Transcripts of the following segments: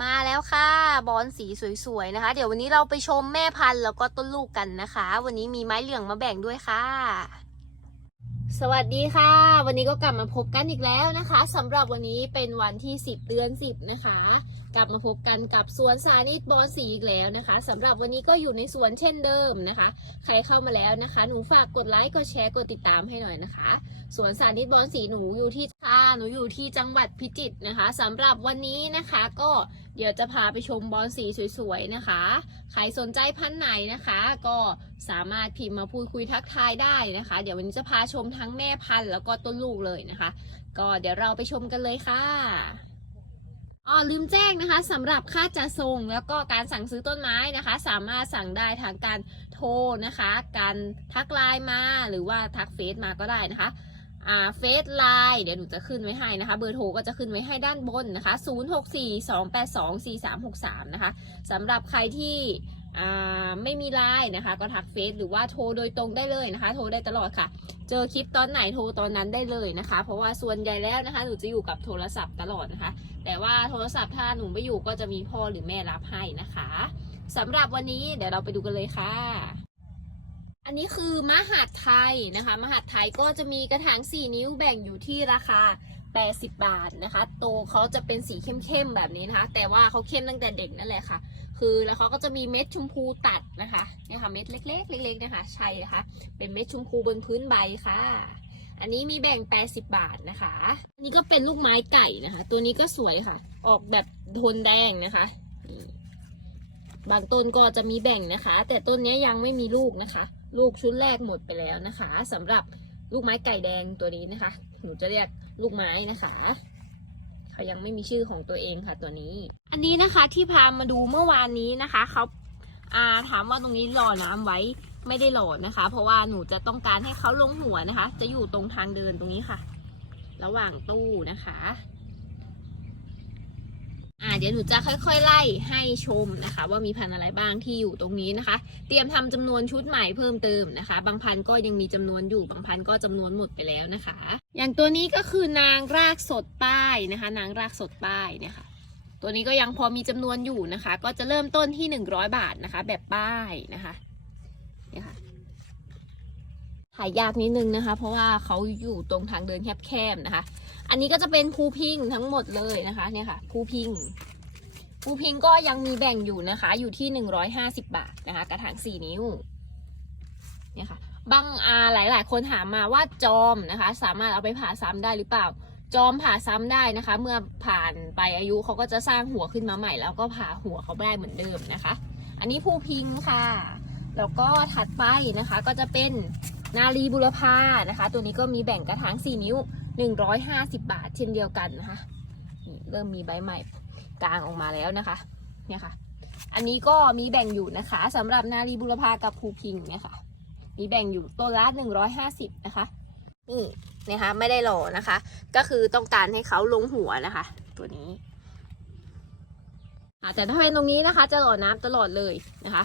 มาแล้วค่ะ บอนสีสวยๆนะคะ เดี๋ยววันนี้เราไปชมแม่พันธุ์แล้วก็ต้นลูกกันนะคะ วันนี้มีไม้เหลืองมาแบ่งด้วยค่ะ สวัสดีค่ะ วันนี้ก็กลับมาพบกันอีกแล้วนะคะสำหรับวันนี้เป็นวันที่ 10 เดือน 10 นะคะ กลับมาพบกันกับสวนสานิตบอนสีอีกแล้วนะคะสำหรับวันนี้ก็อยู่ในสวนเช่นเดิมนะคะ ใครเข้ามาแล้วนะคะ หนูฝากกดไลค์กดแชร์กดติดตามให้หน่อยนะคะสวนสาธิตบอนสีหนูอยู่ที่ท่าหนูอยู่ที่จังหวัดพิจิตรนะคะสำหรับวันนี้นะคะก็ เดี๋ยวจะพาไปชมบอนสีสวยๆนะคะ ใครสนใจพันธุ์ไหนนะคะ ก็สามารถพิมพ์มาพูดคุยทักทายได้นะคะ เดี๋ยววันนี้จะพาชมทั้งแม่พันธุ์แล้วก็ต้นลูกเลยนะคะ ก็เดี๋ยวเราไปชมกันเลยค่ะอ๋อลืมแจ้งนะคะสำหรับค่าจะส่งแล้วก็การสั่งซื้อต้นไม้นะคะ สามารถสั่งได้ทางการโทรนะคะ การทักไลน์มาหรือว่าทักเฟซมาก็ได้นะคะ อ่าเฟซไลน์เดี๋ยวหนูจะขึ้นไว้ให้นะคะ เบอร์โทรก็จะขึ้นไว้ให้ด้านบนนะคะ 0642824363 นะคะสำหรับใครที่อ่าไม่มีไลน์นะคะ ก็ทักเฟซหรือว่าโทรโดยตรงได้เลยนะคะ โทรได้ตลอดค่ะ เจอคลิปตอนไหนโทรตอนนั้นได้เลยนะคะ เพราะว่าส่วนใหญ่แล้วนะคะหนูจะอยู่กับโทรศัพท์ตลอดนะคะ แต่ว่าโทรศัพท์ถ้าหนูไม่อยู่ก็จะมีพ่อหรือแม่รับให้นะคะสำหรับวันนี้เดี๋ยวเราไปดูกันเลยค่ะ อันนี้คือมหาดไทยนะคะ มหาดไทยก็จะมีกระถาง 4 นิ้วแบ่งอยู่ที่ราคา 80 บาทนะคะ โตเขาจะเป็นสีเข้มๆแบบนี้นะคะ แต่ว่าเขาเข้มตั้งแต่เด็กนั่นแหละค่ะ คือแล้วเขาก็จะมีเม็ดชมพูตัดนะคะนี่ค่ะเม็ดเล็ก ๆ เล็กๆนะคะใช่นะคะเป็นเม็ดชมพูบนพื้นใบค่ะ อันนี้มีแบ่ง 80 บาทนะคะ อันนี้ก็เป็นลูกไม้ไก่นะคะ ตัวนี้ก็สวยค่ะ ออกแบบโทนแดงนะคะบางต้นก็จะมีแบ่งนะคะ แต่ต้นนี้ยังไม่มีลูกนะคะ ลูกชุดแรกหมดไปแล้วนะคะสำหรับลูกไม้ไก่แดงตัวนี้นะคะ หนูจะเรียกลูกไม้นะคะเขายังไม่มีชื่อของตัวเองค่ะตัวนี้ อันนี้นะคะที่พามาดูเมื่อวานนี้นะคะเขาอาถามว่าตรงนี้หล่อน้ำไว้ไม่ได้หล่อนะคะ เพราะว่าหนูจะต้องการให้เขาลงหัวนะคะ จะอยู่ตรงทางเดินตรงนี้ค่ะ ระหว่างตู้นะคะ อ่าเดี๋ยวหนูจะค่อยๆ ไล่ให้ชมนะคะ ว่ามีพันธุ์อะไรบ้างที่อยู่ตรงนี้นะคะ เตรียมทำจำนวนชุดใหม่เพิ่มเติมนะคะ บางพันธุ์ก็ยังมีจำนวนอยู่บางพันธุ์ก็จำนวนหมดไปแล้วนะคะ อย่างตัวนี้ก็คือนางรากสดป้ายนะคะ นางรากสดป้ายเนี่ยค่ะ ตัวนี้ก็ยังพอมีจำนวนอยู่นะคะ ก็จะเริ่มต้นที่ 100 บาทนะคะ แบบป้ายนะคะเนี่ยค่ะหายากนิดนึงนะคะ เพราะว่าเขาอยู่ตรงทางเดินแคบๆนะคะ อันนี้ก็จะเป็นภูพิงทั้งหมดเลยนะคะเนี่ยค่ะภูพิงภูพิงก็ยังมีแบ่งอยู่นะคะ อยู่ที่หนึ่งร้อยห้าสิบาทนะคะ กระถางสี่นิ้วเนี่ยค่ะบางอาหลายหลายคนถามมาว่าจอมนะคะ สามารถเอาไปผ่าซ้ำได้หรือเปล่า จอมผ่าซ้ำได้นะคะ เมื่อผ่านไปอายุเขาก็จะสร้างหัวขึ้นมาใหม่ แล้วก็ผ่าหัวเขาได้เหมือนเดิมนะคะ อันนี้ภูพิงค่ะ แล้วก็ถัดไปนะคะก็จะเป็นนาลีบุรพานะคะ ตัวนี้ก็มีแบ่งกระถางสี่นิ้ว 150 บาทเช่นเดียวกันนะคะเริ่มมีใบใหม่กลางออกมาแล้วนะคะเนี่ยค่ะ อันนี้ก็มีแบ่งอยู่นะคะสำหรับนารีบุรพากับภูพิงเนี่ยค่ะ มีแบ่งอยู่ตัวละ150 นะคะนี่นะคะไม่ได้หล่อนะคะ ก็คือต้องการให้เขาลงหัวนะคะ ตัวนี้แต่ถ้าเป็นตรงนี้นะคะ จะหล่อน้ำตลอดเลยนะคะ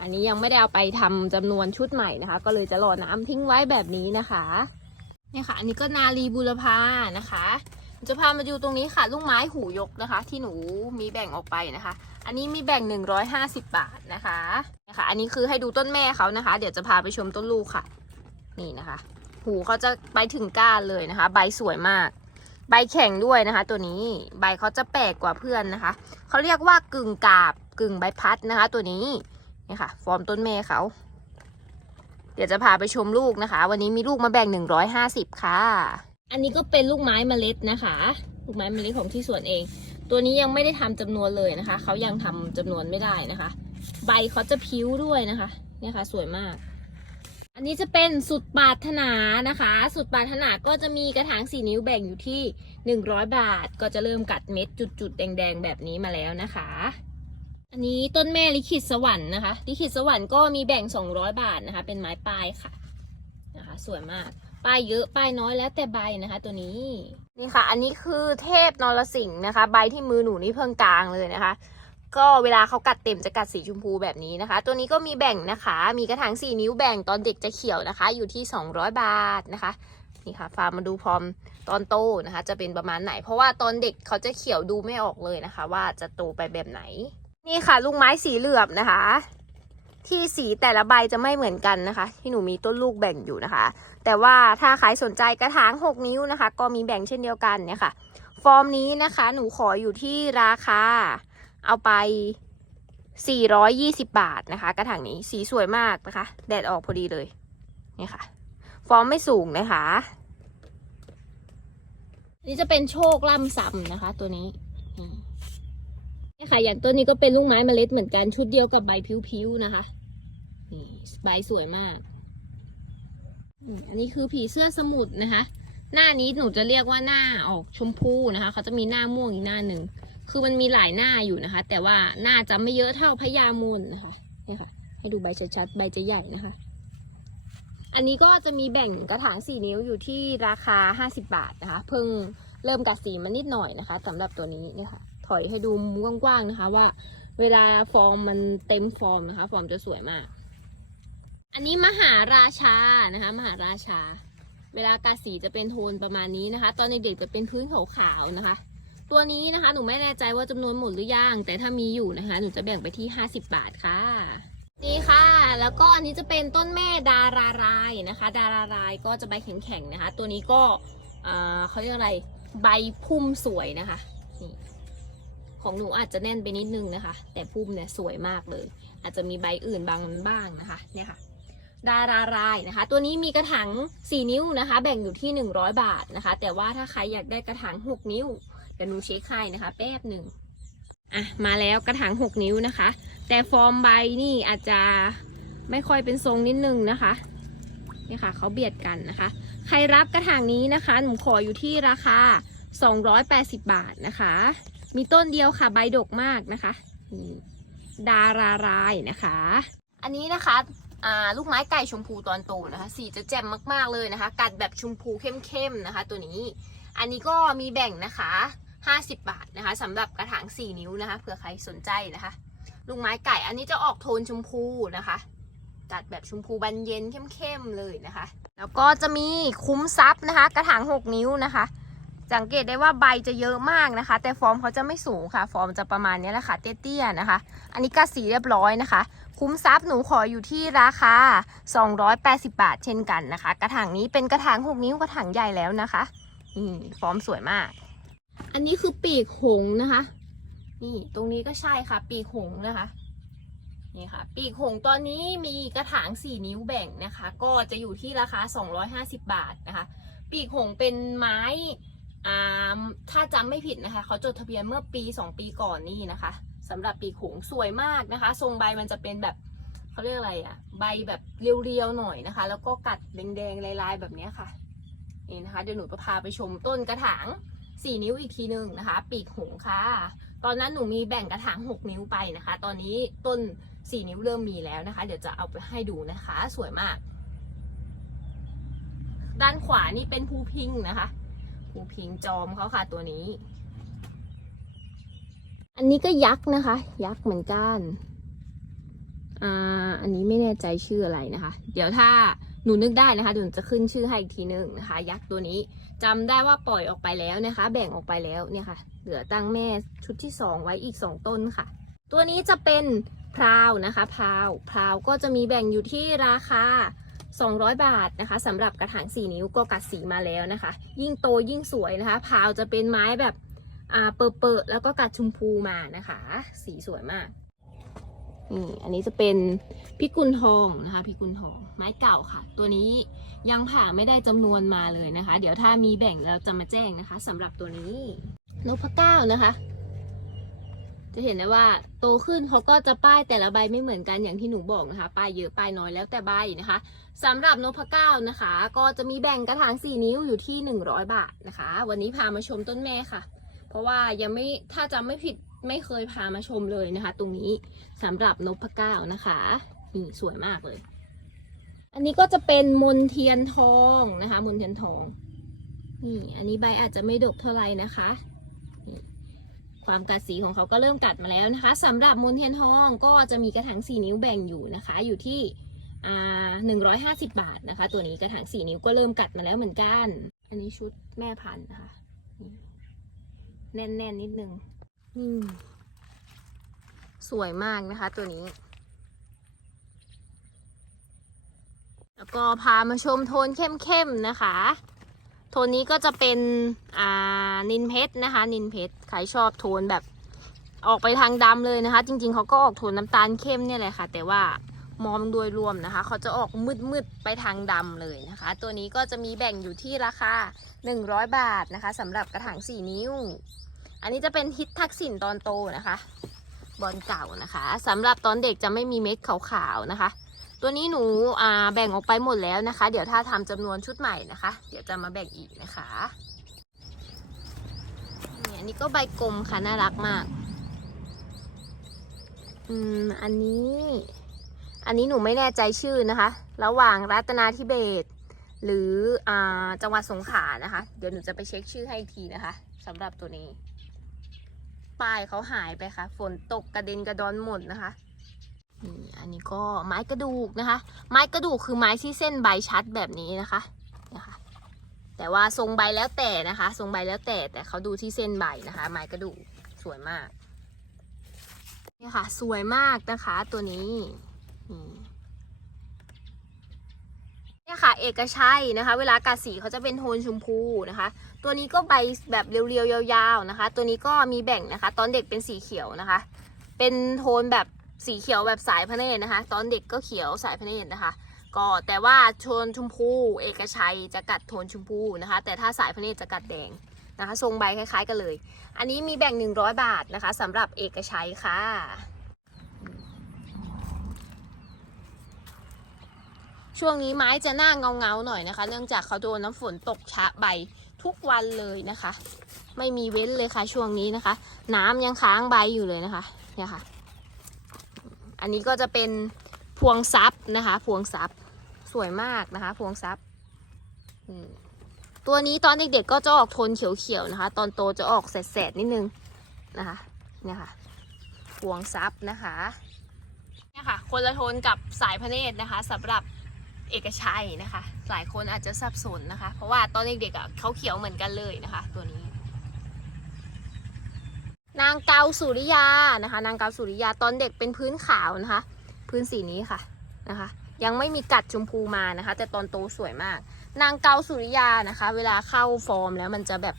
อันนี้ยังไม่ได้เอาไปทำจำนวนชุดใหม่นะคะ ก็เลยจะหล่อน้ำทิ้งไว้แบบนี้นะคะ เนี่ยค่ะ อันนี้ก็นาลีบุรพานะคะจะพามาดูตรงนี้ค่ะ ลูกไม้หูยกนะคะ ที่หนูมีแบ่งออกไปนะคะ อันนี้มีแบ่ง 150 บาทนะคะนะคะ อันนี้คือให้ดูต้นแม่เขานะคะ เดี๋ยวจะพาไปชมต้นลูกค่ะ นี่นะคะ หูเขาจะไปถึงก้านเลยนะคะ ใบสวยมาก ใบแข็งด้วยนะคะ ตัวนี้ใบเขาจะแปลกกว่าเพื่อนนะคะเขาเรียกว่ากึ่งกาบกึ่งใบพัดนะคะ ตัวนี้นี่ค่ะ ฟอร์มต้นแม่เขา เดี๋ยวจะพาไปชมลูกนะคะ วันนี้มีลูกมาแบ่ง 150 ค่ะ อันนี้ก็เป็นลูกไม้เมล็ดนะคะ ลูกไม้เมล็ดของที่สวนเอง ตัวนี้ยังไม่ได้ทำจำนวนเลยนะคะ เขายังทำจำนวนไม่ได้นะคะ ใบเขาจะพิ้วด้วยนะคะ เนี่ยค่ะ สวยมาก อันนี้จะเป็นสุดปารถนานะคะ สุดปารถนาก็จะมีกระถางสี่นิ้วแบ่งอยู่ที่ 100 บาท ก็จะเริ่มกัดเม็ดจุดๆแดง ๆ แบบนี้มาแล้วนะคะ อันนี้ต้นแม่ลิขิตสวรรค์นะคะ ลิขิตสวรรค์ก็มีแบ่ง 200 บาทนะคะ เป็นไม้ปลายค่ะนะคะ สวยมากป้ายเยอะป้ายน้อยแล้วแต่ใบนะคะ ตัวนี้นี่ค่ะ อันนี้คือเทพนรสิงห์นะคะ ใบที่มือหนูนี่เพิ่งกลางเลยนะคะ ก็เวลาเขากัดเต็มจะกัดสีชมพูแบบนี้นะคะ ตัวนี้ก็มีแบ่งนะคะ มีกระถาง4นิ้วแบ่งตอนเด็กจะเขียวนะคะ อยู่ที่ 200 บาทนะคะนี่ค่ะฟาร์มมาดูพร้อมตอนโตนะคะ จะเป็นประมาณไหน เพราะว่าตอนเด็กเขาจะเขียวดูไม่ออกเลยนะคะ ว่าจะโตไปแบบไหน นี่ค่ะลูกไม้สีเหลือบนะคะ ที่สีแต่ละใบจะไม่เหมือนกันนะคะ ที่หนูมีต้นลูกแบ่งอยู่นะคะ แต่ว่าถ้าใครสนใจกระถาง 6 นิ้วนะคะ ก็มีแบ่งเช่นเดียวกันเนี่ยค่ะฟอร์มนี้นะคะ หนูขออยู่ที่ราคา เอาไป 420 บาทนะคะ กระถางนี้สีสวยมากนะคะ แดดออกพอดีเลยนี่ค่ะ ฟอร์มไม่สูงนะคะ นี่จะเป็นโชคล่ำซ้ำนะคะตัวนี้ นี่ค่ะอย่างต้นนี้ก็เป็นลูกไม้เมล็ดเหมือนกันชุดเดียวกับใบพิ้วๆนะคะนี่ใบสวยมาก อันนี้คือผีเสื้อสมุทรนะคะ หน้านี้หนูจะเรียกว่าหน้าออกชมพูนะคะ เขาจะมีหน้าม่วงอีกหน้าหนึ่ง คือมันมีหลายหน้าอยู่นะคะ แต่ว่าหน้าจะไม่เยอะเท่าพญามนนะคะนี่ค่ะ ให้ดูใบชัดๆใบจะใหญ่นะคะ อันนี้ก็จะมีแบ่งกระถางสี่นิ้วอยู่ที่ราคา 50 บาทนะคะ เพิ่งเริ่มกัดสีมานิดหน่อยนะคะสำหรับตัวนี้นี่ค่ะ อยให้ดูมุมกว้างๆนะคะ ว่า เวลาฟอร์มมันเต็มฟอร์มนะคะ ฟอร์มจะสวยมาก อันนี้มหาราชานะคะ มหาราชา เวลากาสีจะเป็นโทนประมาณนี้นะคะ ตอนเด็กๆจะเป็นพื้นขาวๆนะคะตัวนี้นะคะ หนูไม่แน่ใจว่าจำนวนหมดหรือยัง แต่ถ้ามีอยู่นะคะ หนูจะแบ่งไปที่ 50 บาทค่ะ นี่ค่ะ แล้วก็อันนี้จะเป็นต้นแม่ดารารายนะคะ ดารารายก็จะใบแข็งๆนะคะ ตัวนี้ก็อ่าเขาเรียกอะไร ใบพุ่มสวยนะคะ ของหนูอาจจะแน่นไปนิดนึงนะคะ แต่พุ่มเนี่ยสวยมากเลย อาจจะมีใบอื่นบางบ้างนะคะเนี่ยค่ะ ดารารายนะคะ ตัวนี้มีกระถาง4 นิ้วนะคะ แบ่งอยู่ที่ 100 บาทนะคะ แต่ว่าถ้าใครอยากได้กระถาง6 นิ้วเดี๋ยวหนูเช็คให้นะคะ แป๊บหนึ่งอะมาแล้วกระถาง 6 นิ้วนะคะ แต่ฟอร์มใบนี่อาจจะไม่ค่อยเป็นทรงนิดนึงนะคะนี่ค่ะเขาเบียดกันนะคะ ใครรับกระถางนี้นะคะ หนูขออยู่ที่ราคา 280 บาทนะคะ มีต้นเดียวค่ะใบดกมากนะคะดารารายนะคะ อันนี้นะคะลูกไม้ไก่ชมพูตอนโตนะคะ สีจะแจ่มมากๆเลยนะคะ กัดแบบชมพูเข้มๆนะคะ ตัวนี้ อันนี้ก็มีแบ่งนะคะ 50 บาทนะคะสำหรับกระถาง 4 นิ้วนะคะเผื่อใครสนใจนะคะ ลูกไม้ไก่อันนี้จะออกโทนชมพูนะคะตัดแบบชมพูบานเย็นเข้มๆเลยนะคะ แล้วก็จะมีคุ้มซับนะคะ กระถาง 6 นิ้วนะคะ สังเกตได้ว่าใบจะเยอะมากนะคะ แต่ฟอร์มเขาจะไม่สูงค่ะ ฟอร์มจะประมาณนี้แหละค่ะ เตี้ยๆนะคะ อันนี้กัดสีเรียบร้อยนะคะ คุ้มซับหนูขออยู่ที่ราคา 280 บาทเช่นกันนะคะ กระถางนี้เป็นกระถาง6นิ้วกระถางใหญ่แล้วนะคะนี่ฟอร์มสวยมาก อันนี้คือปีกหงส์นะคะ นี่ตรงนี้ก็ใช่ค่ะ ปีกหงส์นะคะนี่ค่ะ ปีกหงส์ตอนนี้มีกระถาง 4 นิ้วแบ่งนะคะ ก็จะอยู่ที่ราคา 250 บาทนะคะ ปีกหงส์เป็นไม้อ่า ถ้าจำไม่ผิดนะคะ เขาจดทะเบียนเมื่อปี 2 ปีก่อนนี่นะคะสำหรับปีกหงสวยมากนะคะ ทรงใบมันจะเป็นแบบเขาเรียกอะไรอะใบแบบเรียวๆหน่อยนะคะ แล้วก็กัดแดงๆลายๆแบบนี้ค่ะนี่นะคะเดี๋ยวหนูจะพาไปชมต้นกระถางสี่นิ้วอีกทีหนึ่งนะคะ ปีกหงค่ะ ตอนนั้นหนูมีแบ่งกระถางหกนิ้วไปนะคะ ตอนนี้ต้นสี่นิ้วเริ่มมีแล้วนะคะ เดี๋ยวจะเอาไปให้ดูนะคะ สวยมาก ด้านขวานี่เป็นภูพิงนะคะ ภูพิงจอมเขาค่ะตัวนี้ อันนี้ก็ยักษ์นะคะ ยักษ์เหมือนกันอ่าอันนี้ไม่แน่ใจชื่ออะไรนะคะ เดี๋ยวถ้าหนูนึกได้นะคะเดี๋ยวหนูจะขึ้นชื่อให้อีกทีหนึงนะคะ ยักษ์ตัวนี้จำได้ว่าปล่อยออกไปแล้วนะคะ แบ่งออกไปแล้วเนี่ยค่ะ เหลือตั้งแม่ชุดที่สองไว้อีกสองต้นค่ะ ตัวนี้จะเป็นพราวนะคะพราวพราวก็จะมีแบ่งอยู่ที่ราคา 200 บาทนะคะสำหรับกระถาง 4 นิ้วก็กัดสีมาแล้วนะคะ ยิ่งโตยิ่งสวยนะคะพาวจะเป็นไม้แบบอ่าเปิดๆแล้วก็กัดชมพูมานะคะ สีสวยมากนี่อันนี้จะเป็นพิกุลทองนะคะพิกุลทองไม้เก่าค่ะ ตัวนี้ยังผ่าไม่ได้จำนวนมาเลยนะคะ เดี๋ยวถ้ามีแบ่งเราจะมาแจ้งนะคะสำหรับตัวนี้นพเก้านะคะ จะเห็นได้ว่าโตขึ้นเขาก็จะป้ายแต่ละใบไม่เหมือนกันอย่างที่หนูบอกนะคะ ป้ายเยอะป้ายน้อยแล้วแต่ใบนะคะสำหรับนพเก้านะคะ ก็จะมีแบ่งกระถาง4 นิ้วอยู่ที่ 100 บาทนะคะ วันนี้พามาชมต้นแม่ค่ะ เพราะว่ายังไม่ถ้าจำไม่ผิดไม่เคยพามาชมเลยนะคะ ตรงนี้สำหรับนพเก้านะคะนี่สวยมากเลย อันนี้ก็จะเป็นมนเทียนทองนะคะ มนเทียนทองนี่อันนี้ใบอาจจะไม่ดกเท่าไหร่นะคะ ความกัดสีของเขาก็เริ่มกัดมาแล้วนะคะสำหรับมนเทียนทองก็จะมีกระถางสีนิ้วแบ่งอยู่นะคะ อยู่ที่หนึ่งร้อยห้าสิบบาทนะคะ ตัวนี้กระถางสี่นิ้วก็เริ่มกัดมาแล้วเหมือนกัน อันนี้ชุดแม่พันธุ์นะคะ แน่นๆนนิดนึงอืมสวยมากนะคะ ตัวนี้ แล้วก็พามาชมโทนเข้มๆนะคะ โทนนี้ก็จะเป็นอ่านินเพชรนะคะ นินเพชรใครชอบโทนแบบออกไปทางดำเลยนะคะ จริงๆเขาก็ออกโทนน้ำตาลเข้มเนี่ยแหละค่ะ แต่ว่ามองโดยรวมนะคะ เขาจะออกมืดๆไปทางดำเลยนะคะ ตัวนี้ก็จะมีแบ่งอยู่ที่ราคา 100 บาทนะคะสำหรับกระถาง 4 นิ้ว อันนี้จะเป็นฮิตทักษิณตอนโตนะคะ บอลเก่านะคะสำหรับตอนเด็กจะไม่มีเม็ดขาวๆนะคะ ตัวนี้หนูอ่าแบ่งออกไปหมดแล้วนะคะ เดี๋ยวถ้าทำจำนวนชุดใหม่นะคะ เดี๋ยวจะมาแบ่งอีกนะคะนี่อันนี้ก็ใบกลมค่ะน่ารักมาก อืมอันนี้ อันนี้หนูไม่แน่ใจชื่อนะคะ ระหว่างรัตนาธิเบศหรืออ่าจังหวัดสงขลานะคะ เดี๋ยวหนูจะไปเช็คชื่อให้อีกทีนะคะสำหรับตัวนี้ป้ายเขาหายไปค่ะ ฝนตกกระเด็นกระดอนหมดนะคะ นี่อันนี้ก็ไม้กระดูกนะคะ ไม้กระดูกคือไม้ที่เส้นใบชัดแบบนี้นะคะนะคะ แต่ว่าทรงใบแล้วแต่นะคะ ทรงใบแล้วแต่แต่เขาดูที่เส้นใบนะคะ ไม้กระดูกสวยมากนี่ค่ะ สวยมากนะคะตัวนี้นี่ค่ะ เอกชัยนะคะ เวลากัดสีเขาจะเป็นโทนชมพูนะคะ ตัวนี้ก็ใบแบบเรียวๆยาวๆนะคะ ตัวนี้ก็มีแบ่งนะคะ ตอนเด็กเป็นสีเขียวนะคะ เป็นโทนแบบ สีเขียวแบบสายพระเนตรนะคะ ตอนเด็กก็เขียวสายพระเนตรนะคะ ก็แต่ว่าโทนชมพู เอกชัยจะกัดโทนชมพูนะคะ แต่ถ้าสายพระเนตรจะกัดแดงนะคะ ทรงใบคล้าย ๆ กันเลย อันนี้มีแบ่ง 100 บาทนะคะสำหรับเอกชัยค่ะ ช่วงนี้ไม้จะหน้าเงาๆหน่อยนะคะ เนื่องจากเขาโดนน้ำฝนตกชะใบทุกวันเลยนะคะ ไม่มีเว้นเลยค่ะช่วงนี้นะคะ น้ำยังค้างใบอยู่เลยนะคะเนี่ยค่ะ อันนี้ก็จะเป็นพวงซับนะคะ พวงซับสวยมากนะคะ พวงซับตัวนี้ตอนเด็กๆก็จะออกโทนเขียวๆนะคะ ตอนโตจะออกแสดๆนิดนึงนะคะเนี่ยค่ะพวงซับนะคะเนี่ยค่ะ คนละโทนกับสายพระเนตรนะคะสำหรับเอกชัยนะคะ หลายคนอาจจะสับสนนะคะ เพราะว่าตอนเด็กๆเขาเขียวเหมือนกันเลยนะคะ ตัวนี้ นางเกาสุริยานะคะ นางเกาสุริยาตอนเด็กเป็นพื้นขาวนะคะ พื้นสีนี้ค่ะนะคะ ยังไม่มีกัดชมพูมานะคะ แต่ตอนโตสวยมาก นางเกาสุริยานะคะ เวลาเข้าฟอร์มแล้วมันจะแบบ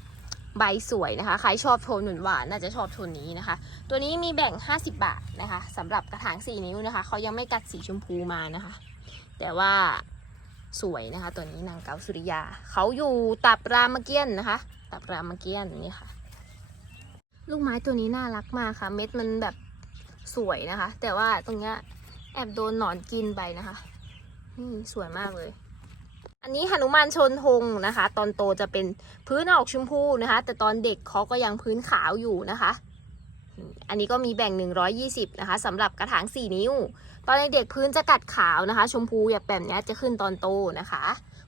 ใบสวยนะคะ ใครชอบโทนหนุนหวานน่าจะชอบโทนนี้นะคะ ตัวนี้มีแบ่ง 50 บาทนะคะสำหรับกระถาง 4 นิ้วนะคะ เขายังไม่กัดสีชมพูมานะคะ แต่ว่าสวยนะคะ ตัวนี้นางเกาสุริยา เขาอยู่ตับรามเกียนนะคะ ตับรามเกียนนี่ค่ะ ลูกไม้ตัวนี้น่ารักมากค่ะ เม็ดมันแบบสวยนะคะ แต่ว่าตรงเนี้ยแอบโดนหนอนกินไปนะคะ นี่สวยมากเลย อันนี้หนุมานชนธงนะคะ ตอนโตจะเป็นพื้นออกชมพูนะคะ แต่ตอนเด็กเขาก็ยังพื้นขาวอยู่นะคะ อันนี้ก็มีแบ่ง 120 นะคะสำหรับกระถาง 4 นิ้ว ตอนเด็กพื้นจะกัดขาวนะคะ ชมพูแบบแบบนี้จะขึ้นตอนโตนะคะ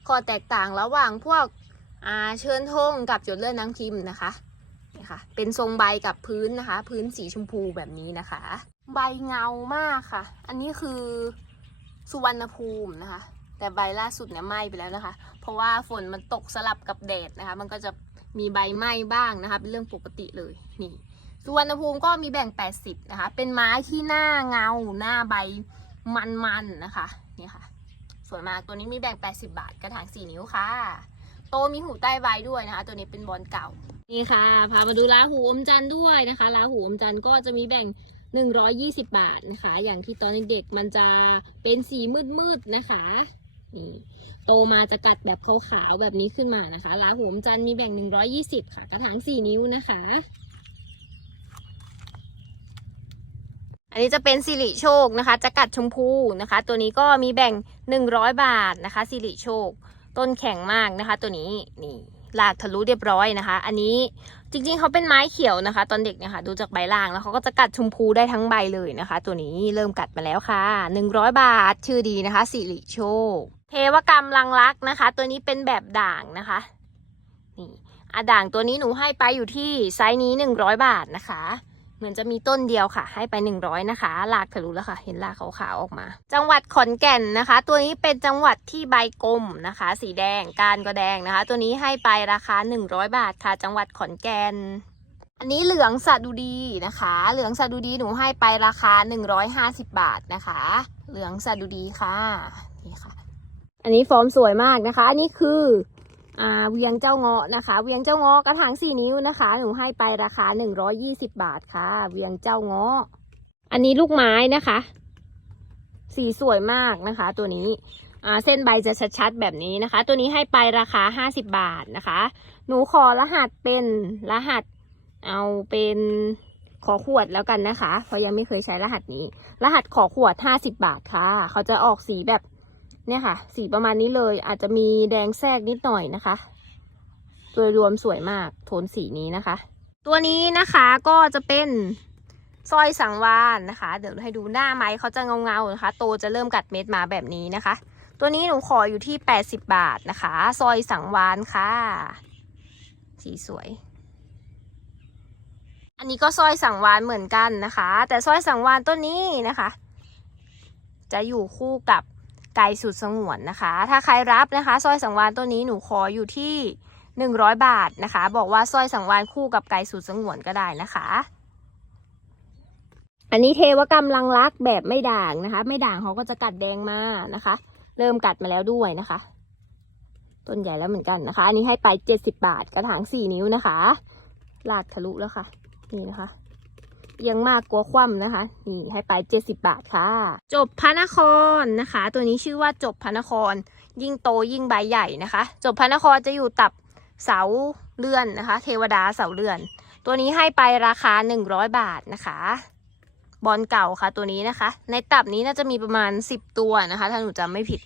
ข้อแตกต่างระหว่างพวกเชิญธงกับหยดเลือดน้ำพิมพ์นะคะ ค่ะ เป็นทรงใบกับพื้นนะคะ พื้นสีชมพูแบบนี้นะคะ ใบเงามากค่ะ อันนี้คือสุวรรณภูมินะคะ แต่ใบล่าสุดเนี่ยไหม้ไปแล้วนะคะ เพราะว่าฝนมันตกสลับกับแดดนะคะ มันก็จะมีใบไหม้บ้างนะคะ เป็นเรื่องปกติเลยนี่สุวรรณภูมิก็มีแบ่ง 80 นะคะ เป็นไม้ที่หน้าเงา หน้าใบมันๆนะคะ นี่ค่ะ สวยมาก ตัวนี้มีแบ่ง 80 บาท กระถาง 4 นิ้วค่ะ โตมีหูใต้ใบด้วยนะคะ ตัวนี้เป็นบอลเก่า นี่ค่ะ พามาดูลาหูอมจันทร์ด้วยนะคะลาหูอมจันทร์ก็จะมีแบ่ง 120 บาทนะคะ อย่างที่ตอนเด็กๆมันจะเป็นสีมืดๆนะคะนี่โตมาจะกัดแบบขาวๆแบบนี้ขึ้นมานะคะลาหูอมจันทร์มีแบ่ง 120 ค่ะ กระถาง 4 นิ้วนะคะอันนี้จะเป็นสิริโชคนะคะจะกัดชมพูนะคะ ตัวนี้ก็มีแบ่ง 100 บาทนะคะสิริโชค ต้นแข็งมากนะคะ ตัวนี้นี่ลากทะลุเรียบร้อยนะคะ อันนี้จริงๆเขาเป็นไม้เขียวนะคะ ตอนเด็กเนี่ยค่ะดูจากใบล่างแล้วเขาก็จะกัดชมพูได้ทั้งใบเลยนะคะ ตัวนี้เริ่มกัดมาแล้วค่ะ 100 บาท ชื่อดีนะคะสิริโชคเทวกรรมลังรักนะคะ ตัวนี้เป็นแบบด่างนะคะนี่อะด่างตัวนี้หนูให้ไปอยู่ที่ไซส์นี้ 100 บาทนะคะ มือนจะมีต้นเดียวค่ะ ให้ไปหนึ่งร้อยนะคะลากทะลุแล้วค่ะ เห็นลากขาวๆออกมา จังหวัดขอนแก่นนะคะ ตัวนี้เป็นจังหวัดที่ใบกลมนะคะ สีแดงการก็แดงนะคะ ตัวนี้ให้ไปราคาหนึ่งร้อยบาทค่ะ จังหวัดขอนแก่นอันนี้เหลืองสะดุดีนะคะ เหลืองสะดุดีหนูให้ไปราคา 150 บาทนะคะ เหลืองสะดุดีค่ะนี่ค่ะ อันนี้ฟอร์มสวยมากนะคะ อันนี้คือ เวียงเจ้าเงาะนะคะ เวียงเจ้าเงาะกระถางสี่นิ้วนะคะ หนูให้ไปราคา120บาทค่ะ เวียงเจ้าเงาะอันนี้ลูกไม้นะคะ สีสวยมากนะคะ ตัวนี้เส้นใบจะชัดๆแบบนี้นะคะ ตัวนี้ให้ไปราคา50บาทนะคะ หนูขอรหัสเป็นรหัสเอาเป็นขอขวดแล้วกันนะคะ เพราะยังไม่เคยใช้รหัสนี้ รหัสขอขวด50บาทค่ะ เขาจะออกสีแบบ เนี่ยค่ะ สีประมาณนี้เลยอาจจะมีแดงแทรกนิดหน่อยนะคะ โดยรวมสวยมากโทนสีนี้นะคะ ตัวนี้นะคะก็จะเป็นสร้อยสังวานนะคะ เดี๋ยวให้ดูหน้าไม้เขาจะเงาๆนะคะ โตจะเริ่มกัดเม็ดมาแบบนี้นะคะ ตัวนี้หนูขออยู่ที่ 80 บาทนะคะสร้อยสังวานค่ะ สีสวย อันนี้ก็สร้อยสังวานเหมือนกันนะคะ แต่สร้อยสังวานต้นนี้นะคะ จะอยู่คู่กับ ไก่สุดสงวนนะคะ ถ้าใครรับนะคะสร้อยสังวานต้นนี้หนูขออยู่ที่หนึ่งร้อยบาทนะคะ บอกว่าสร้อยสังวานคู่กับไก่สุดสงวนก็ได้นะคะ อันนี้เทวกรรมลังรักแบบไม่ด่างนะคะ ไม่ด่างเขาก็จะกัดแดงมานะคะ เริ่มกัดมาแล้วด้วยนะคะ ต้นใหญ่แล้วเหมือนกันนะคะ อันนี้ให้ไปเจ็ดสิบบาทกระถางสี่นิ้วนะคะ ลากทะลุแล้วค่ะ นี่นะคะ ยังมากกลัวคว่ำนะคะนี่ให้ไปเจ็ดสิบาทค่ะ จบพระนครนะคะ ตัวนี้ชื่อว่าจบพระนคร ยิ่งโตยิ่งใบใหญ่นะคะ จบพระนครจะอยู่ตับเสาเลื่อนนะคะ เทวดาเสาเลื่อน ตัวนี้ให้ไปราคาหนึ่งร้อยบาทนะคะ บอลเก่าค่ะตัวนี้นะคะ ในตับนี้น่าจะมีประมาณสิบตัวนะคะ ถ้าหนูจำไม่ผิด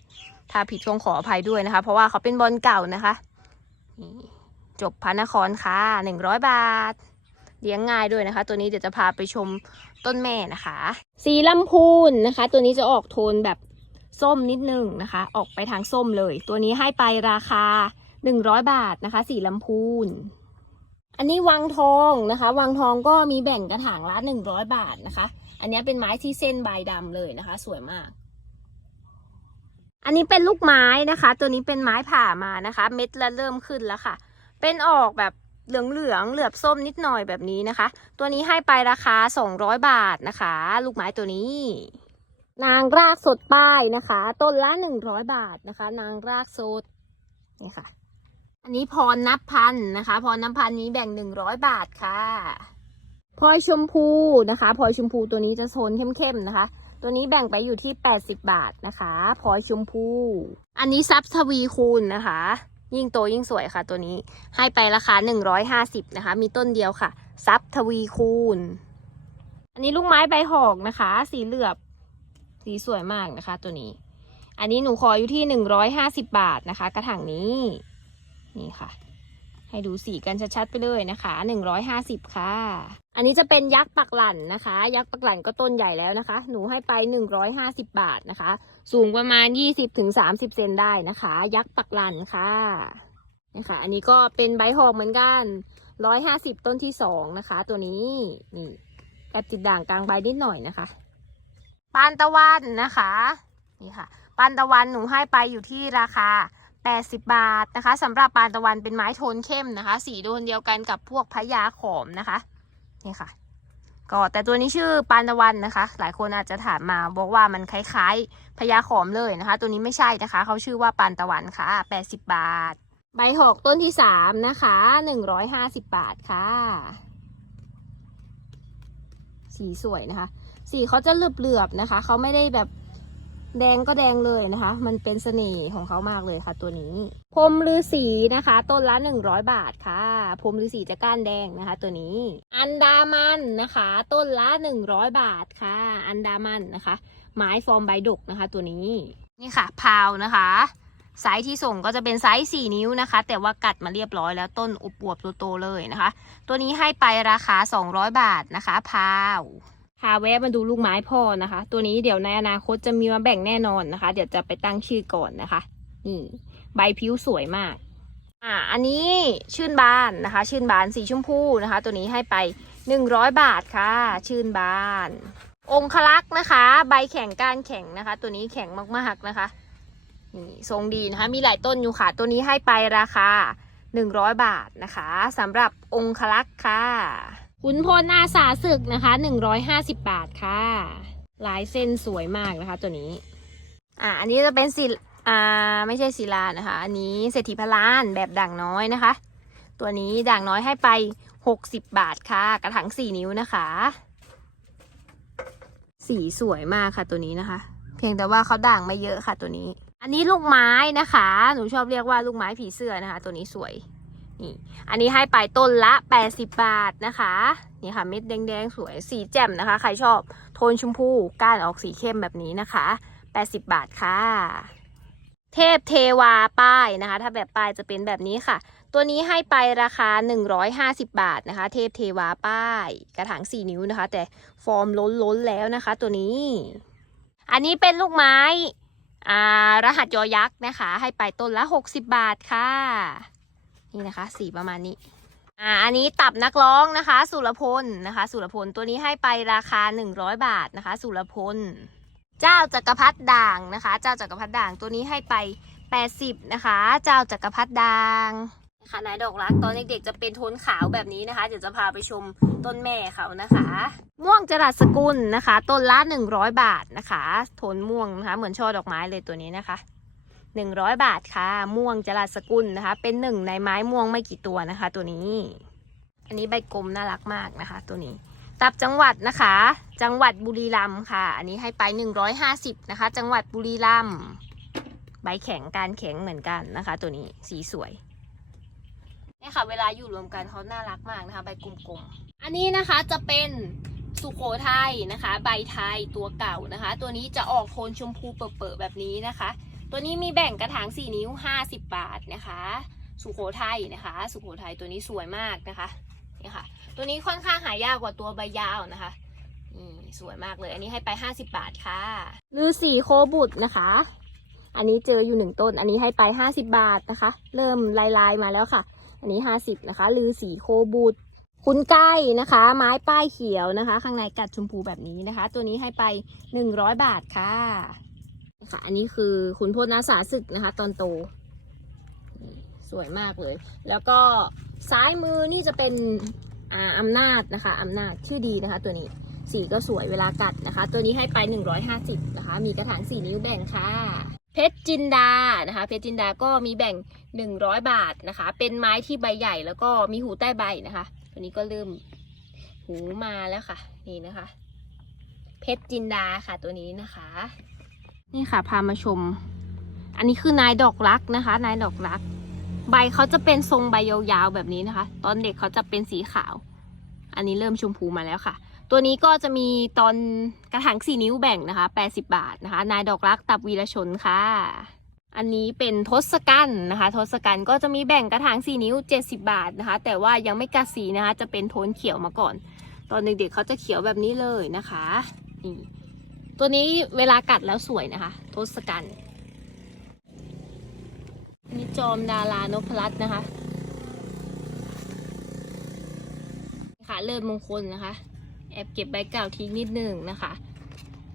ถ้าผิดคงขออภัยด้วยนะคะ เพราะว่าเขาเป็นบอลเก่านะคะนี่จบพระนครค่ะหนึ่งร้อยบาท เลี้ยงง่ายด้วยนะคะ ตัวนี้เดี๋ยวจะพาไปชมต้นแม่นะคะ สีลำพูนนะคะ ตัวนี้จะออกโทนแบบส้มนิดนึงนะคะ ออกไปทางส้มเลย ตัวนี้ให้ไปราคา 100 บาทนะคะสีลำพูนอันนี้วังทองนะคะวังทองก็มีแบ่งกระถางละ100บาทนะคะ อันนี้เป็นไม้ที่เส้นใบดำเลยนะคะ สวยมาก อันนี้เป็นลูกไม้นะคะ ตัวนี้เป็นไม้ผ่ามานะคะ เม็ดละเริ่มขึ้นแล้วค่ะ เป็นออกแบบ เหลืองเหลืองเหลือบส้มนิดหน่อยแบบนี้นะคะ ตัวนี้ให้ไปราคา 200 บาทนะคะ ลูกไม้ตัวนี้ นางรากสดป้ายนะคะ ต้นละ 100 บาทนะคะ นางรากสดนี่ค่ะ อันนี้พรนับพันนะคะ พรนับพันนี้แบ่ง 100 บาทค่ะพลอยชมพูนะคะพลอยชมพูตัวนี้จะโซนเข้มๆนะคะ ตัวนี้แบ่งไปอยู่ที่ 80 บาทนะคะพลอยชมพู อันนี้ซับทวีคูณนะคะ ยิ่งโตยิ่งสวยค่ะตัวนี้ ให้ไปราคา 150 นะคะ มีต้นเดียวค่ะ ซับทวีคูณ อันนี้ลูกไม้ใบหอกนะคะ สีเหลือบ สีสวยมากนะคะ ตัวนี้ อันนี้หนูขออยู่ที่ 150 บาทนะคะ กระถางนี้ นี่ค่ะ ให้ดูสีกันชัดๆไปเลยนะคะ 150 ค่ะ อันนี้จะเป็นยักษ์ปักหลั่นนะคะ ยักษ์ปักหลั่นก็ต้นใหญ่แล้วนะคะ หนูให้ไป 150 บาทนะคะ สูงประมาณ 20-30 เซนได้นะคะ ยักษ์ปักหลันค่ะนี่ค่ะอันนี้ก็เป็นใบหอกเหมือนกัน 150 ต้นที่สองนะคะ ตัวนี้ นี่แอบติดด่างกลางใบนิดหน่อยนะคะ ปานตะวันนะคะ นี่ค่ะ ปานตะวันหนูให้ไปอยู่ที่ราคา 80 บาทนะคะสำหรับปานตะวันเป็นไม้โทนเข้มนะคะ สีโดนเดียวกันกับพวกพญาขอมนะคะ นี่ค่ะ ก็แต่ตัวนี้ชื่อปานตะวันนะคะ หลายคนอาจจะถามมาบอกว่ามันคล้ายๆพญาขอมเลยนะคะ ตัวนี้ไม่ใช่นะคะ เขาชื่อว่าปานตะวันค่ะ 80 บาท ใบหอกต้นที่สามนะคะ 150 บาทค่ะ สีสวยนะคะ สีเขาจะเหลือบๆนะคะ เขาไม่ได้แบบ แดงก็แดงเลยนะคะ มันเป็นเสน่ห์ของเขามากเลยค่ะ ตัวนี้ พรมฤาษีนะคะ ต้นละ 100 บาทค่ะ พรมฤาษีจะก้านแดงนะคะ ตัวนี้ อันดามันนะคะ ต้นละ 100 บาทค่ะ อันดามันนะคะ ไม้ฟอร์มใบดกนะคะ ตัวนี้ นี่ค่ะ พาวนะคะไซส์ที่ส่งก็จะเป็นไซส์4 นิ้วนะคะ แต่ว่ากัดมาเรียบร้อยแล้วต้นอวบๆโตๆเลยนะคะ ตัวนี้ให้ไปราคา 200 บาทนะคะ พาว พาแวะมาดูลูกไม้พ่อนะคะ ตัวนี้เดี๋ยวในอนาคตจะมีมาแบ่งแน่นอนนะคะ เดี๋ยวจะไปตั้งชื่อก่อนนะคะนี่ใบผิวสวยมาก อ่า อันนี้ชื่นบานนะคะ ชื่นบานสีชมพูนะคะ ตัวนี้ให้ไปหนึ่งร้อยบาทค่ะ ชื่นบาน องคลักษ์นะคะ ใบแข็งก้านแข็งนะคะ ตัวนี้แข็งมากๆนะคะนี่ทรงดีนะคะ มีหลายต้นอยู่ค่ะ ตัวนี้ให้ไปราคา 100 บาทนะคะสำหรับองคลักษ์ค่ะ ขุนพลอาสาศึกนะคะ 150 บาทค่ะ ลายเส้นสวยมากนะคะ ตัวนี้ อ่าอันนี้จะเป็นศิลอ่าไม่ใช่ศิลานะคะ อันนี้เศรษฐีพลานแบบด่างน้อยนะคะ ตัวนี้ด่างน้อยให้ไป 60 บาทค่ะ กระถาง4 นิ้วนะคะ สีสวยมากค่ะตัวนี้นะคะ เพียงแต่ว่าเขาด่างไม่เยอะค่ะตัวนี้ อันนี้ลูกไม้นะคะ หนูชอบเรียกว่าลูกไม้ผีเสื้อนะคะ ตัวนี้สวย นี่ อันนี้ให้ไปต้นละ 80 บาทนะคะ นี่ค่ะเม็ดแดงๆ สวยสีแจ่มนะคะ ใครชอบโทนชมพูก้านออกสีเข้มแบบนี้นะคะ 80 บาทค่ะ เทพเทวาป้ายนะคะ ถ้าแบบป้ายจะเป็นแบบนี้ค่ะ ตัวนี้ให้ไปราคา 150 บาทนะคะ เทพเทวาป้าย กระถาง 4 นิ้วนะคะ แต่ฟอร์มล้นล้นๆแล้วนะคะ ตัวนี้ อันนี้เป็นลูกไม้อ่ารหัสยอยักษ์นะคะ ให้ไปต้นละ 60 บาทค่ะ นี่นะคะ สีประมาณนี้ อ่า อันนี้ตับนักร้องนะคะ สุรพลนะคะ สุรพลตัวนี้ให้ไปราคา 100 บาทนะคะ สุรพล เจ้าจักรพรรดิด่างนะคะ เจ้าจักรพรรดิด่างตัวนี้ให้ไป 80 นะคะ เจ้าจักรพรรดิด่างนะคะนายดอกรักตอนเด็กๆจะเป็นโทนขาวแบบนี้นะคะ เดี๋ยวจะพาไปชมต้นแม่เขานะคะ ม่วงจรัสสกุลนะคะ ต้นละ100 บาทนะคะ โทนม่วงนะคะ เหมือนช่อดอกไม้เลยตัวนี้นะคะ 100 บาทค่ะ ม่วงจรัสกุลนะคะ เป็นหนึ่งในไม้ม่วงไม่กี่ตัวนะคะ ตัวนี้ อันนี้ใบกลมน่ารักมากนะคะ ตัวนี้ ตับจังหวัดนะคะ จังหวัดบุรีรัมย์ค่ะ อันนี้ให้ไป 150 นะคะ จังหวัดบุรีรัมย์ใบแข็งการแข็งเหมือนกันนะคะ ตัวนี้สีสวยนี่ค่ะ เวลาอยู่รวมกันเขาน่ารักมากนะคะ ใบกลมๆ อันนี้นะคะจะเป็นสุโขทัยนะคะ ใบไทยตัวเก่านะคะ ตัวนี้จะออกโทนชมพูเปิดๆแบบนี้นะคะ ตัวนี้มีแบ่งกระถาง4นิ้ว 50 บาทนะคะ สุโขทัยนะคะ สุโขทัยตัวนี้สวยมากนะคะนี่ค่ะ ตัวนี้ค่อนข้างหายากกว่าตัวใบยาวนะคะนี่สวยมากเลย อันนี้ให้ไป 50 บาทค่ะลือสีโคบุตรนะคะ อันนี้เจออยู่หนึ่งต้น อันนี้ให้ไป 50 บาทนะคะ เริ่มลายลายๆมาแล้วค่ะ อันนี้ 50 นะคะลือสีโคบุตรคุณไก่นะคะ ไม้ป้ายเขียวนะคะ ข้างในกัดชมพูแบบนี้นะคะ ตัวนี้ให้ไป 100 บาทค่ะ ค่ะ อันนี้คือคุณพลนาสาศึกนะคะ ตอนโต สวยมากเลย แล้วก็ซ้ายมือนี่จะเป็นอ่าอำนาจนะคะอำนาจที่ดีนะคะ ตัวนี้สีก็สวยเวลากัดนะคะ ตัวนี้ให้ไป 150นะคะ มีกระถาง4นิ้วแบ่งค่ะ เพชรจินดานะคะ เพชรจินดาก็มีแบ่ง 100 บาทนะคะ เป็นไม้ที่ใบใหญ่แล้วก็มีหูใต้ใบนะคะ ตัวนี้ก็เริ่มหูมาแล้วค่ะ นี่นะคะ เพชรจินดาค่ะตัวนี้นะคะ นี่ค่ะ พามาชม อันนี้คือนายดอกรักนะคะ นายดอกรัก ใบเขาจะเป็นทรงใบยาวๆแบบนี้นะคะ ตอนเด็กเขาจะเป็นสีขาว อันนี้เริ่มชมพูมาแล้วค่ะ ตัวนี้ก็จะมีตอนกระถางสี่นิ้วแบ่งนะคะ80บาทนะคะ นายดอกรักตับวีรชนค่ะอันนี้เป็นทศกัณฐ์นะคะทศกัณฐ์ก็จะมีแบ่งกระถาง4นิ้ว 70 บาทนะคะ แต่ว่ายังไม่กัดสีนะคะ จะเป็นโทนเขียวมาก่อน ตอนเด็กๆเขาจะเขียวแบบนี้เลยนะคะนี่ ตัวนี้เวลากัดแล้วสวยนะคะทศกัณฐ์นนี้จอมดารานพรัตน์นะคะค่ะเลิศมงคลนะคะ แอบเก็บใบเก่าทิ้งนิดหนึ่งนะคะ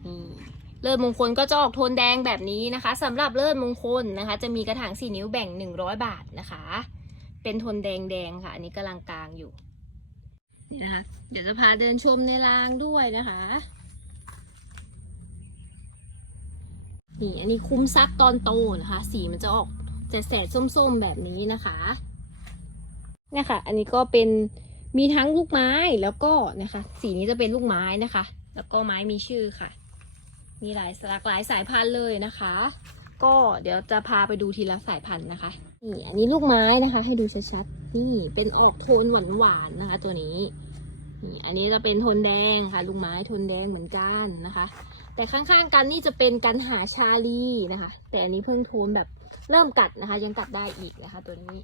นี่เลิศมงคลก็จะออกโทนแดงแบบนี้นะคะสำหรับเลิศมงคลนะคะ จะมีกระถางสี่นิ้วแบ่งหนึ่งร้อยบาทนะคะ เป็นโทนแดงแดงค่ะ อันนี้กำลังกลางอยู่นี่นะคะ เดี๋ยวจะพาเดินชมในรางด้วยนะคะ นี่อันนี้คุ้มซักตอนโตนะคะ สีมันจะออกแสดส้มๆแบบนี้นะคะเนี่ยค่ะ อันนี้ก็เป็นมีทั้งลูกไม้แล้วก็นะคะ สีนี้จะเป็นลูกไม้นะคะ แล้วก็ไม้มีชื่อค่ะ มีหลายหลากหลายสายพันธุ์เลยนะคะ ก็เดี๋ยวจะพาไปดูทีละสายพันธุ์นะคะนี่อันนี้ลูกไม้นะคะ ให้ดูชัดๆนี่เป็นออกโทนหวานๆนะคะ ตัวนี้นี่อันนี้จะเป็นโทนแดงค่ะ ลูกไม้โทนแดงเหมือนกันนะคะ แต่ข้างๆกันนี่จะเป็นกันหาชาลีนะคะ แต่อันนี้เพิ่งโทนแบบเริ่มกัดนะคะ ยังกัดได้อีกนะคะ ตัวนี้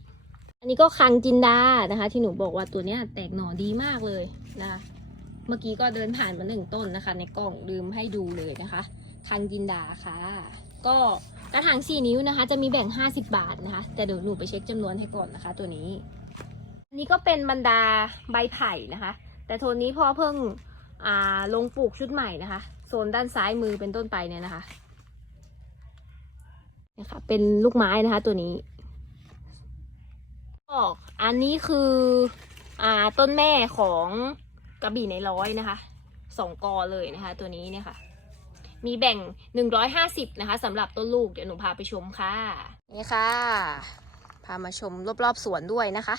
อันนี้ก็คังจินดานะคะ ที่หนูบอกว่าตัวเนี้ยแตกหน่อดีมากเลยนะคะ เมื่อกี้ก็เดินผ่านมาหนึ่งต้นนะคะ ในกล่องลืมให้ดูเลยนะคะ คังจินดาค่ะ ก็กระถางสี่นิ้วนะคะ จะมีแบ่ง 50 บาทนะคะ แต่เดี๋ยวหนูไปเช็คจำนวนให้ก่อนนะคะ ตัวนี้อันนี้ก็เป็นบรรดาใบไผ่นะคะ แต่โทนนี้พ่อเพิ่งลงปลูกชุดใหม่นะคะ โซนด้านซ้ายมือเป็นต้นไปเนี่ยนะคะนะคะเป็นลูกไม้นะคะตัวนี้ก็อันนี้คืออ่าต้นแม่ของกระบี่ในร้อยนะคะสองกอเลยนะคะตัวนี้เนี่ยค่ะ มีแบ่ง150นะคะสำหรับต้นลูกเดี๋ยวหนูพาไปชมค่ะ นี่ค่ะ พามาชมรอบๆสวนด้วยนะคะ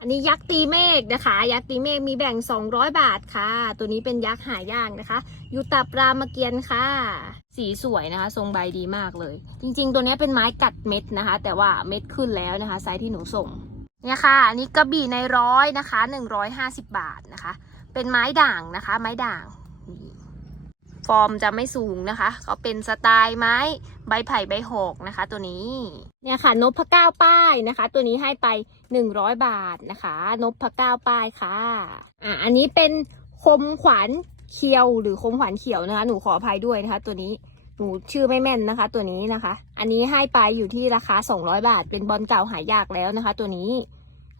อันนี้ยักษ์ตีเมฆนะคะ ยักษ์ตีเมฆมีแบ่ง 200 บาทค่ะ ตัวนี้เป็นยักษ์หายากนะคะยูตาปรามเกียนค่ะ สีสวยนะคะ ทรงใบดีมากเลย จริง ๆ ตัวนี้เป็นไม้กัดเม็ดนะคะ แต่ว่าเม็ดขึ้นแล้วนะคะไซส์ที่หนูส่งเนี่ยค่ะอันนี้กระบี่ในร้อยนะคะ 150 บาทนะคะ เป็นไม้ด่างนะคะ ไม้ด่างนี่ ฟอร์มจะไม่สูงนะคะ เขาเป็นสไตล์ไม้ใบไผ่ใบหอกนะคะ ตัวนี้ เนี่ยค่ะนพเก้าป้ายนะคะ ตัวนี้ให้ไป 100 บาทนะคะนพเก้าป้ายค่ะ อะ อันนี้เป็นคมขวานเคียวหรือคมขวานเขียวนะคะ หนูขออภัยด้วยนะคะ ตัวนี้ หนูชื่อไม่แม่นนะคะ ตัวนี้นะคะ อันนี้ให้ไปอยู่ที่ราคา 200 บาท เป็นบอลเก่าหายากแล้วนะคะ ตัวนี้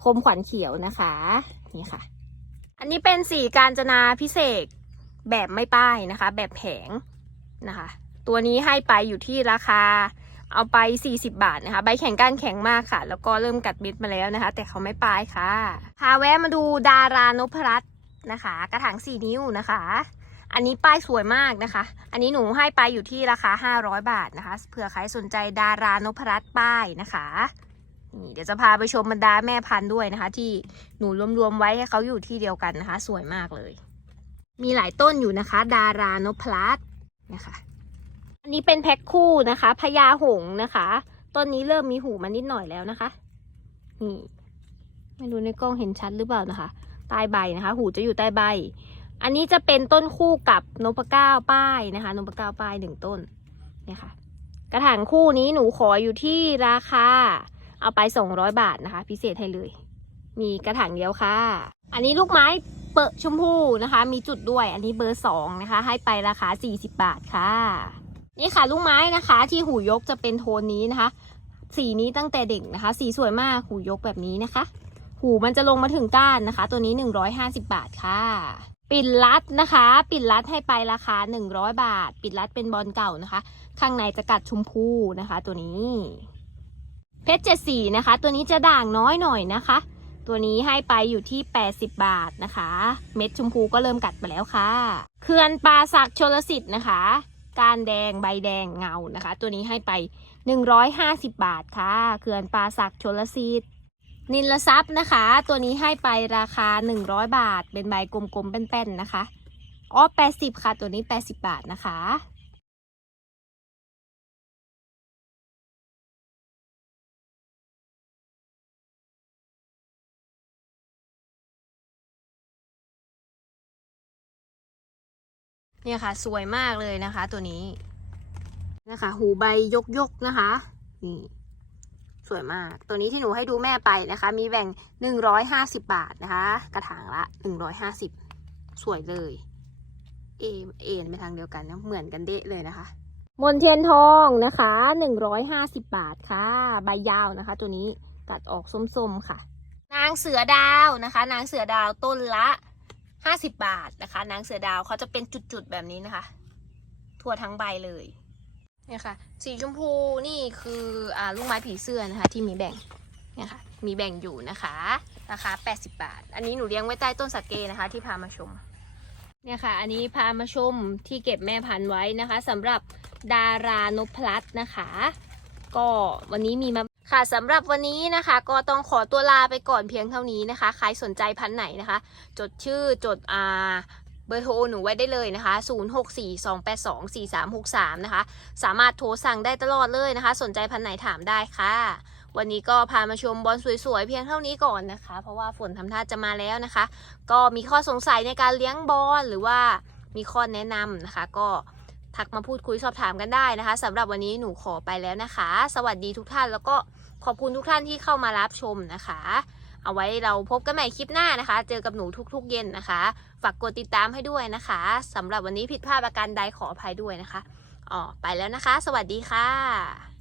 คมขวัญเขียวนะคะ นี่ค่ะ อันนี้เป็นสีการจนาพิเศษ แบบไม่ป้ายนะคะ แบบแผงนะคะ ตัวนี้ให้ไปอยู่ที่ราคาเอาไป 40 บาทนะคะ ใบแข็งก้านแข็งมากค่ะ แล้วก็เริ่มกัดม็ดมาแล้วนะคะ แต่เขาไม่ป้ายค่ะ พาแวะมาดูดารานพรัตน์นะคะ กระถาง 4 นิ้วนะคะ อันนี้ป้ายสวยมากนะคะ อันนี้หนูให้ไปอยู่ที่ราคา 500 บาทนะคะ เผื่อใครสนใจดารานพรัตน์ป้ายนะคะนี่เดี๋ยวจะพาไปชมบรรดาแม่พันธุ์ด้วยนะคะ ที่หนูรวมๆไว้ให้เขาอยู่ที่เดียวกันนะคะ สวยมากเลย มีหลายต้นอยู่นะคะ ดารานพลัสนะคะอันนี้เป็นแพ็คคู่นะคะพญาหงนะคะ ต้นนี้เริ่มมีหูมานิดหน่อยแล้วนะคะนี่ไม่รู้ในกล้องเห็นชัดหรือเปล่านะคะ ใต้ใบนะคะ หูจะอยู่ใต้ใบ อันนี้จะเป็นต้นคู่กับนพเก้าป้ายนะคะนพเก้าป้ายหนึ่งต้นเนี่ยค่ะ กระถางคู่นี้หนูขออยู่ที่ราคาเอาไป200บาทนะคะ พิเศษให้เลย มีกระถางเดียวค่ะ อันนี้ลูกไม้ เปิดชมพูนะคะ มีจุดด้วยอันนี้เบอร์สองนะคะ ให้ไปราคา 40 บาทค่ะ นี่ค่ะลูกไม้นะคะ ที่หูยกจะเป็นโทนนี้นะคะ สีนี้ตั้งแต่เด็กนะคะ สีสวยมากหูยกแบบนี้นะคะ หูมันจะลงมาถึงก้านนะคะ ตัวนี้ 150 บาทค่ะ ปิ่นรัดนะคะ ปิ่นรัดให้ไปราคา 100 บาท ปิ่นรัดเป็นบอลเก่านะคะ ข้างในจะกัดชมพูนะคะ ตัวนี้ เพชรเจ็ดสีนะคะ ตัวนี้จะด่างน้อยหน่อยนะคะ ตัวนี้ให้ไปอยู่ที่ 80 บาทนะคะ เม็ดชมพูก็เริ่มกัดมาแล้วค่ะเขื่อนปราสักชลสิทธิ์นะคะ การแดงใบแดงเงานะคะ ตัวนี้ให้ไป 150 บาทค่ะเขื่อนปราสักชลสิทธิ์นินลทรัพย์นะคะ ตัวนี้ให้ไปราคา 100 บาท เป็นใบกลมๆแป้นๆนะคะอ๋อ80 ค่ะ ตัวนี้ 80 บาทนะคะ เนี่ยค่ะ สวยมากเลยนะคะ ตัวนี้นะคะ หูใบยกยกนะคะนี่สวยมาก ตัวนี้ที่หนูให้ดูแม่ไปนะคะ มีแบ่งหนึ่งร้อยห้าสิบบาทนะคะ กระถางละหนึ่งร้อยห้าสิบสวยเลย เอเอ็นไปทางเดียวกันนะเหมือนกันเดะเลยนะคะ มนเทียนทองนะคะหนึ่งร้อยห้าสิบบาทค่ะ ใบยาวนะคะ ตัวนี้ตัดออกส้มๆค่ะ นางเสือดาวนะคะ นางเสือดาวต้นละ ห้าสิบบาทนะคะนางเสือดาวเขาจะเป็นจุดๆแบบนี้นะคะ ทั่วทั้งใบเลยเนี่ยค่ะ สีชมพูนี่คืออ่าลูกไม้ผีเสื้อนะคะ ที่มีแบ่งเนี่ยค่ะ มีแบ่งอยู่นะคะราคา80 บาท อันนี้หนูเลี้ยงไว้ใต้ต้นสักเกนะคะ ที่พามาชมเนี่ยค่ะ อันนี้พามาชมที่เก็บแม่พันธุ์ไว้นะคะสำหรับดารานพพลัสนะคะ ก็วันนี้มีมา ค่ะสำหรับวันนี้นะคะ ก็ต้องขอตัวลาไปก่อนเพียงเท่านี้นะคะ ใครสนใจพันไหนนะคะ จดชื่อจดอ่าเบอร์โทรหนูไว้ได้เลยนะคะ 0642824363 นะคะ สามารถโทรสั่งได้ตลอดเลยนะคะ สนใจพันไหนถามได้ค่ะ วันนี้ก็พามาชมบอลสวยๆ เพียงเท่านี้ก่อนนะคะ เพราะว่าฝนทำท่าจะมาแล้วนะคะ ก็มีข้อสงสัยในการเลี้ยงบอลหรือว่ามีข้อแนะนำนะคะ ก็ทักมาพูดคุยสอบถามกันได้นะคะสำหรับวันนี้หนูขอไปแล้วนะคะ สวัสดีทุกท่านแล้วก็ ขอบคุณทุกท่านที่เข้ามารับชมนะคะ เอาไว้เราพบกันใหม่คลิปหน้านะคะ เจอกับหนูทุกๆเย็นนะคะ ฝากกดติดตามให้ด้วยนะคะสำหรับวันนี้ผิดพลาดประการใดขออภัยด้วยนะคะอ๋อไปแล้วนะคะ สวัสดีค่ะ